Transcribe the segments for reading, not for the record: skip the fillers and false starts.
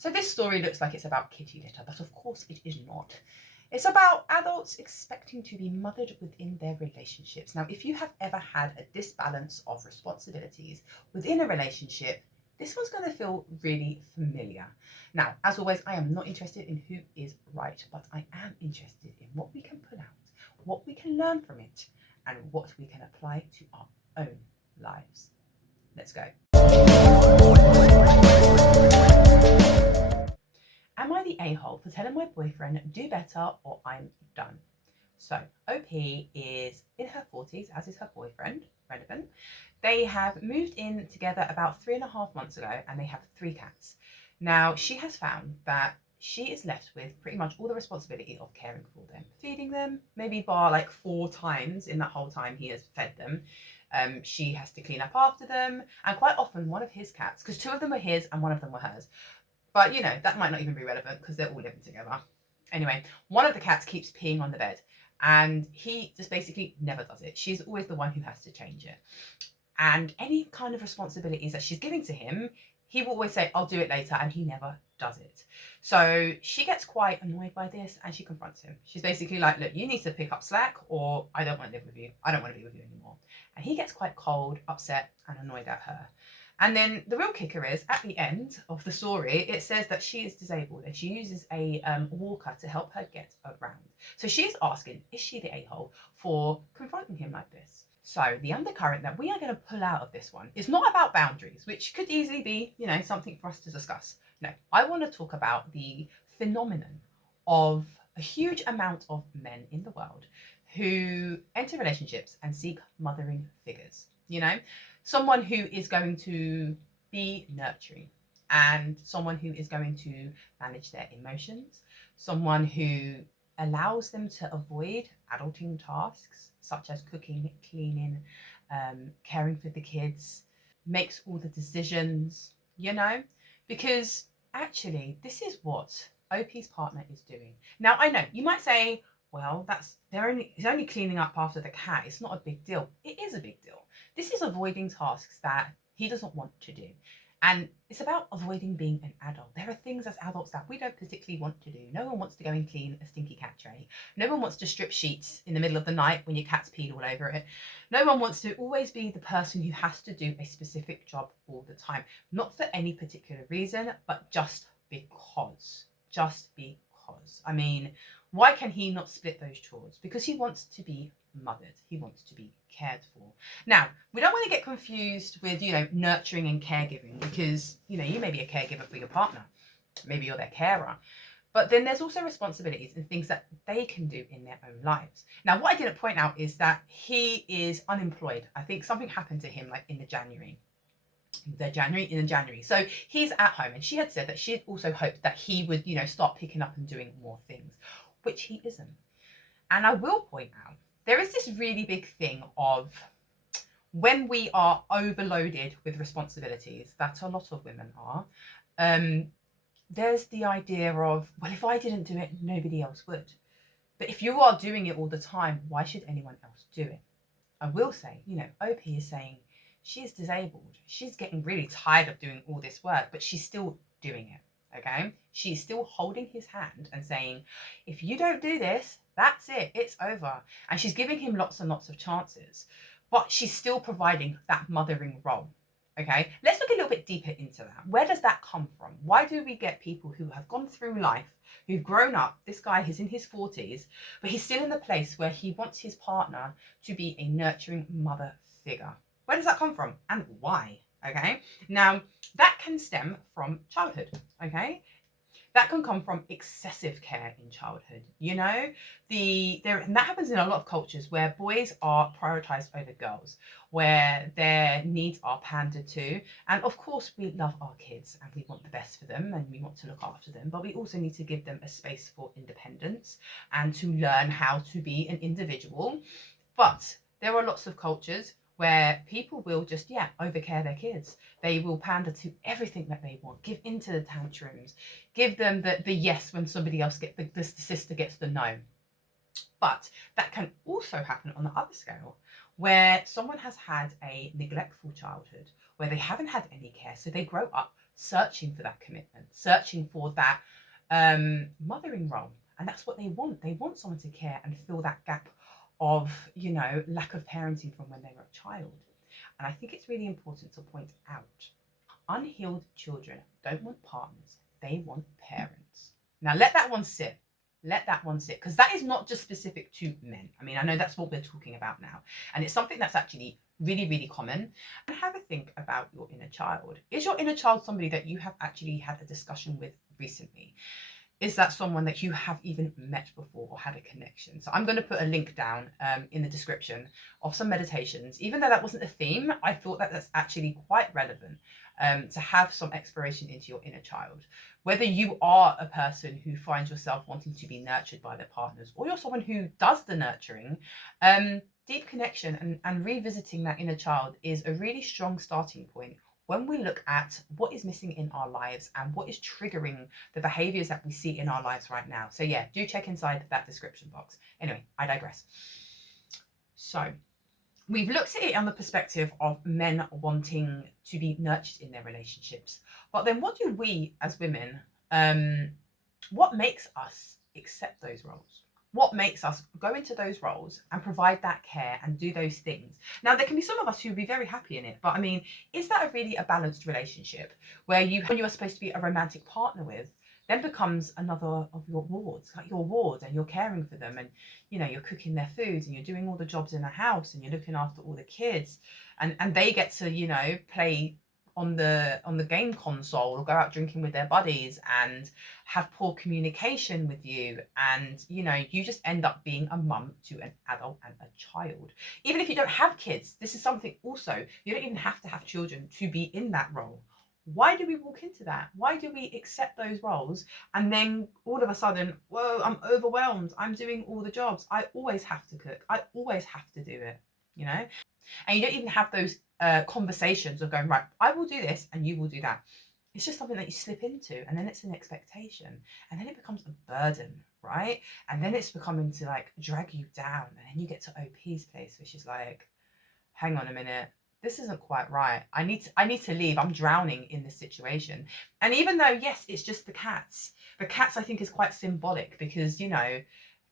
So this story looks like it's about kitty litter, but of course it is not. It's about adults expecting to be mothered within their relationships. Now, if you have ever had a disbalance of responsibilities within a relationship, this one's going to feel really familiar. Now, as always, I am not interested in who is right, but I am interested in what we can pull out, what we can learn from it, and what we can apply to our own lives. Let's go. Am I the a-hole for telling my boyfriend do better or I'm done? So OP is in her 40s, as is her boyfriend, relevant. They have moved in together about 3.5 months ago and they have 3 cats. Now she has found that she is left with pretty much all the responsibility of caring for them, feeding them, maybe bar like 4 times in that whole time he has fed them. She has to clean up after them, and quite often one of his cats, because 2 of them were his and 1 of them were hers, but you know, that might not even be relevant because they're all living together. Anyway, one of the cats keeps peeing on the bed and he just basically never does it. She's always the one who has to change it. And any kind of responsibilities that she's giving to him, he will always say, I'll do it later, and he never does it. So she gets quite annoyed by this and she confronts him. She's basically like, look, you need to pick up slack or I don't want to live with you. I don't want to be with you anymore. And he gets quite cold, upset and annoyed at her. And then the real kicker is, at the end of the story, it says that she is disabled and she uses a walker to help her get around. So she's asking, is she the a-hole for confronting him like this? So the undercurrent that we are going to pull out of this one is not about boundaries, which could easily be, you know, something for us to discuss. No, I want to talk about the phenomenon of a huge amount of men in the world who enter relationships and seek mothering figures. You know, someone who is going to be nurturing and someone who is going to manage their emotions, someone who allows them to avoid adulting tasks such as cooking, cleaning, caring for the kids, makes all the decisions, you know, because actually this is what OP's partner is doing. Now, I know you might say, well, he's only cleaning up after the cat. It's not a big deal. It is a big deal. This is avoiding tasks that he doesn't want to do. And it's about avoiding being an adult. There are things as adults that we don't particularly want to do. No one wants to go and clean a stinky cat tray. No one wants to strip sheets in the middle of the night when your cat's peed all over it. No one wants to always be the person who has to do a specific job all the time. Not for any particular reason, but just because. Just because. I mean, why can he not split those chores? Because he wants to be mothered. He wants to be cared for. Now, we don't want to get confused with, you know, nurturing and caregiving, because, you know, you may be a caregiver for your partner. Maybe you're their carer. But then there's also responsibilities and things that they can do in their own lives. Now, what I didn't point out is that he is unemployed. I think something happened to him like in January. So he's at home, and she had said that she had also hoped that he would, you know, start picking up and doing more things, which he isn't. And I will point out, there is this really big thing of when we are overloaded with responsibilities, that a lot of women are, there's the idea of, well, if I didn't do it, nobody else would. But if you are doing it all the time, why should anyone else do it? I will say, you know, OP is saying she is disabled. She's getting really tired of doing all this work, but she's still doing it, okay? She's still holding his hand and saying, if you don't do this, that's it, it's over. And she's giving him lots and lots of chances, but she's still providing that mothering role. Okay, let's look a little bit deeper into that. Where does that come from? Why do we get people who have gone through life, who've grown up? This guy is in his 40s, but he's still in the place where he wants his partner to be a nurturing mother figure. Where does that come from and why? Okay, now that can stem from childhood. Okay, that can come from excessive care in childhood. You know, and that happens in a lot of cultures where boys are prioritized over girls, where their needs are pandered to. And of course, we love our kids and we want the best for them and we want to look after them, but we also need to give them a space for independence and to learn how to be an individual. But there are lots of cultures where people will just, overcare their kids. They will pander to everything that they want, give into the tantrums, give them the yes when somebody else gets, the sister gets the no. But that can also happen on the other scale, where someone has had a neglectful childhood, where they haven't had any care, so they grow up searching for that commitment, searching for that mothering role. And that's what they want. They want someone to care and fill that gap of, lack of parenting from when they were a child. And I think it's really important to point out, unhealed children don't want partners, they want parents. Now let that one sit. Let that one sit, because that is not just specific to men. I mean, I know that's what we're talking about now. And it's something that's actually really, really common. And have a think about your inner child. Is your inner child somebody that you have actually had a discussion with recently? Is that someone that you have even met before or had a connection? So I'm going to put a link down in the description of some meditations. Even though that wasn't a theme, I thought that that's actually quite relevant to have some exploration into your inner child. Whether you are a person who finds yourself wanting to be nurtured by their partners, or you're someone who does the nurturing, deep connection and revisiting that inner child is a really strong starting point when we look at what is missing in our lives and what is triggering the behaviors that we see in our lives right now. So yeah, do check inside that description box. Anyway, I digress. So we've looked at it on the perspective of men wanting to be nurtured in their relationships. But then what do we as women, what makes us accept those roles? What makes us go into those roles and provide that care and do those things? Now, there can be some of us who would be very happy in it, but I mean, is that really a balanced relationship where when you are supposed to be a romantic partner with, then becomes another of your wards, like your ward, and you're caring for them, and you're cooking their foods, and you're doing all the jobs in the house, and you're looking after all the kids, and they get to play on the game console or go out drinking with their buddies and have poor communication with you, and you just end up being a mum to an adult and a child. Even if you don't have kids, this is something also, you don't even have to have children to be in that role. Why do we walk into that? Why do we accept those roles and then all of a sudden, whoa, I'm overwhelmed, I'm doing all the jobs, I always have to cook, I always have to do it, and you don't even have those conversations of going, right, I will do this and you will do that. It's just something that you slip into, and then it's an expectation, and then it becomes a burden, right? And then it's becoming to like drag you down, and then you get to OP's place, which is like, hang on a minute, this isn't quite right. I need to leave. I'm drowning in this situation. And even though, yes, it's just the cats I think is quite symbolic, because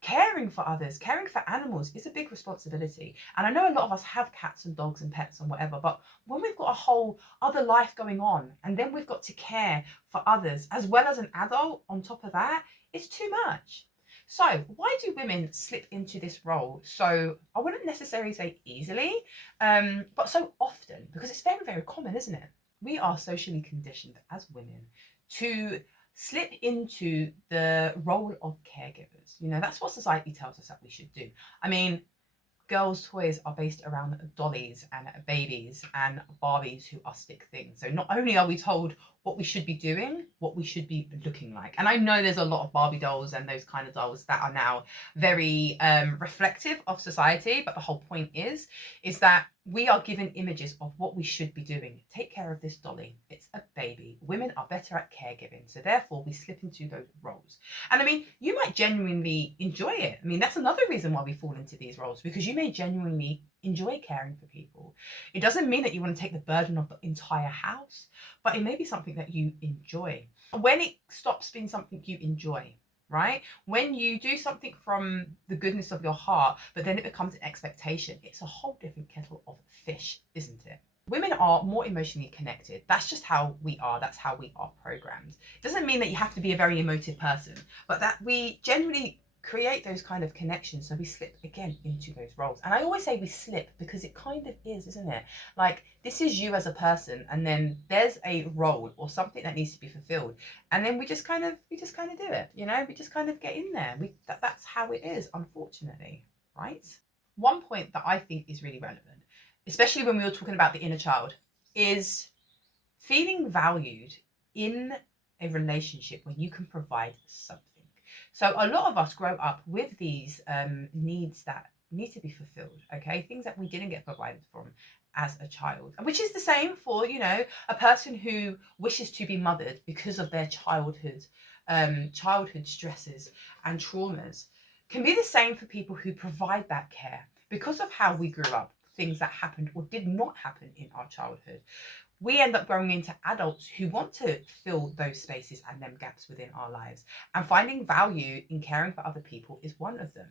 caring for others, caring for animals is a big responsibility. And I know a lot of us have cats and dogs and pets and whatever, but when we've got a whole other life going on, and then we've got to care for others as well as an adult on top of that, it's too much. So why do women slip into this role? So I wouldn't necessarily say easily, but so often, because it's very, very common, isn't it? We are socially conditioned as women to slip into the role of caregivers. That's what society tells us that we should do. I mean, girls' toys are based around dollies and babies and Barbies who are stick things. So not only are we told what we should be doing, what we should be looking like. And I know there's a lot of Barbie dolls and those kind of dolls that are now very reflective of society. But the whole point is that we are given images of what we should be doing. Take care of this dolly. It's a baby. Women are better at caregiving. So therefore we slip into those roles. And I mean, you might genuinely enjoy it. I mean, that's another reason why we fall into these roles, because you may genuinely enjoy caring for people. It doesn't mean that you want to take the burden of the entire house, but it may be something that you enjoy. When it stops being something you enjoy, right? When you do something from the goodness of your heart, but then it becomes an expectation, it's a whole different kettle of fish, isn't it? Women are more emotionally connected. That's just how we are. That's how we are programmed. It doesn't mean that you have to be a very emotive person, but that we generally create those kind of connections, so we slip again into those roles. And I always say we slip because it kind of is, isn't it? Like, this is you as a person, and then there's a role or something that needs to be fulfilled, and then we just kind of do it, we just kind of get in there. That's how it is, unfortunately, right? One point that I think is really relevant, especially when we were talking about the inner child, is feeling valued in a relationship when you can provide something. So a lot of us grow up with these needs that need to be fulfilled, okay? Things that we didn't get provided from as a child, which is the same for, a person who wishes to be mothered because of their childhood stresses and traumas. Can be the same for people who provide that care because of how we grew up, things that happened or did not happen in our childhood. we end up growing into adults who want to fill those spaces and them gaps within our lives. And finding value in caring for other people is one of them.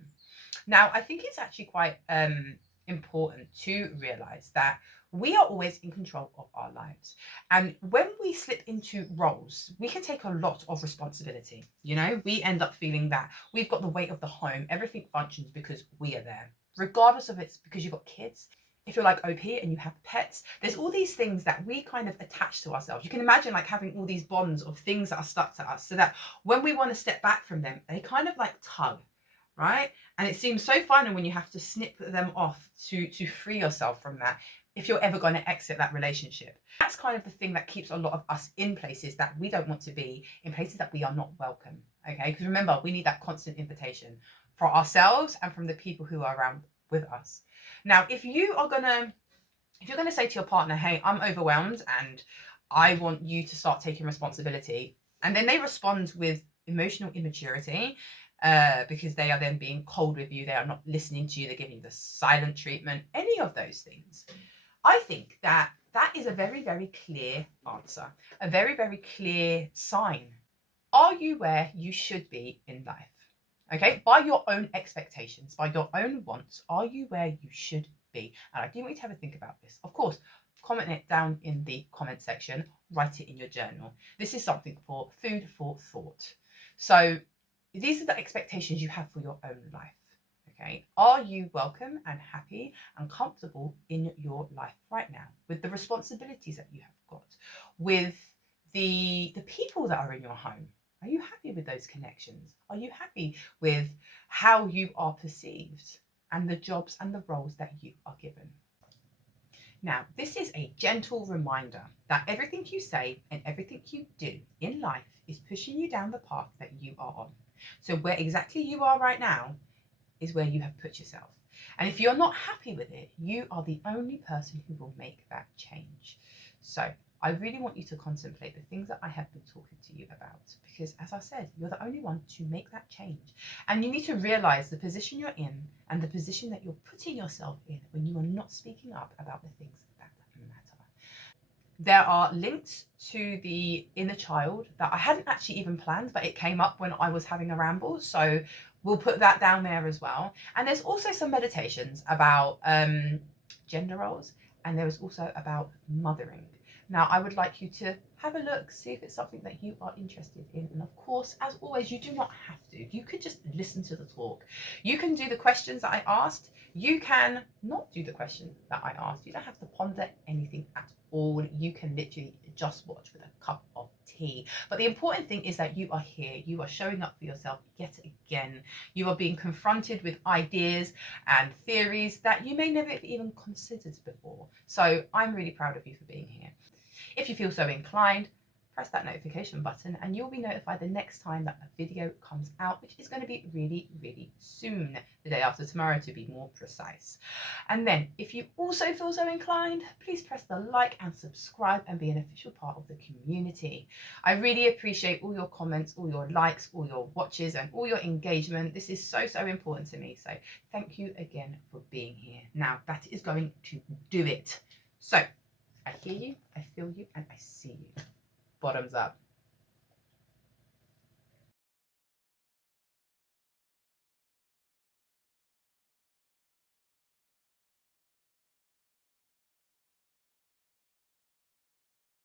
Now, I think it's actually quite important to realize that we are always in control of our lives. And when we slip into roles, we can take a lot of responsibility. You know, we end up feeling that we've got the weight of the home. Everything functions because we are there, regardless of it's because you've got kids. If you're like OP and you have pets, there's all these things that we kind of attach to ourselves. You can imagine like having all these bonds of things that are stuck to us, so that when we want to step back from them, they kind of like tug, right? And it seems so final when you have to snip them off to free yourself from that, if you're ever going to exit that relationship. That's kind of the thing that keeps a lot of us in places that we don't want to be, in places that we are not welcome. Okay, because remember, we need that constant invitation for ourselves and from the people who are around with us. Now, if you're gonna say to your partner, hey, I'm overwhelmed and I want you to start taking responsibility, and then they respond with emotional immaturity, because they are then being cold with you, they are not listening to you, they're giving you the silent treatment, any of those things, I think that is a very, very clear answer, a very, very clear sign. Are you where you should be in life? Okay, by your own expectations, by your own wants, are you where you should be? And I do want you to have a think about this. Of course, comment it down in the comment section, write it in your journal. This is something for food for thought. So these are the expectations you have for your own life. Okay, are you welcome and happy and comfortable in your life right now, with the responsibilities that you have got, with the people that are in your home? Are you happy with those connections? Are you happy with how you are perceived and the jobs and the roles that you are given? Now, this is a gentle reminder that everything you say and everything you do in life is pushing you down the path that you are on. So where exactly you are right now is where you have put yourself. And if you're not happy with it, you are the only person who will make that change. So I really want you to contemplate the things that I have been talking to you about, because as I said, you're the only one to make that change. And you need to realize the position you're in and the position that you're putting yourself in when you are not speaking up about the things that matter. There are links to the inner child that I hadn't actually even planned, but it came up when I was having a ramble. So we'll put that down there as well. And there's also some meditations about gender roles, and there is also about mothering. Now, I would like you to have a look, see if it's something that you are interested in. And of course, as always, you do not have to. You could just listen to the talk. You can do the questions that I asked. You can not do the question that I asked. You don't have to ponder anything at all. You can literally just watch with a cup of tea. But the important thing is that you are here. You are showing up for yourself yet again. You are being confronted with ideas and theories that you may never have even considered before. So I'm really proud of you for being here. If you feel so inclined, press that notification button and you'll be notified the next time that a video comes out, which is going to be really, really soon, the day after tomorrow to be more precise. And then if you also feel so inclined, please press the like and subscribe and be an official part of the community. I really appreciate all your comments, all your likes, all your watches and all your engagement. This is so, so important to me. So thank you again for being here. Now that is going to do it. So I hear you, I feel you, and I see you. Bottoms up.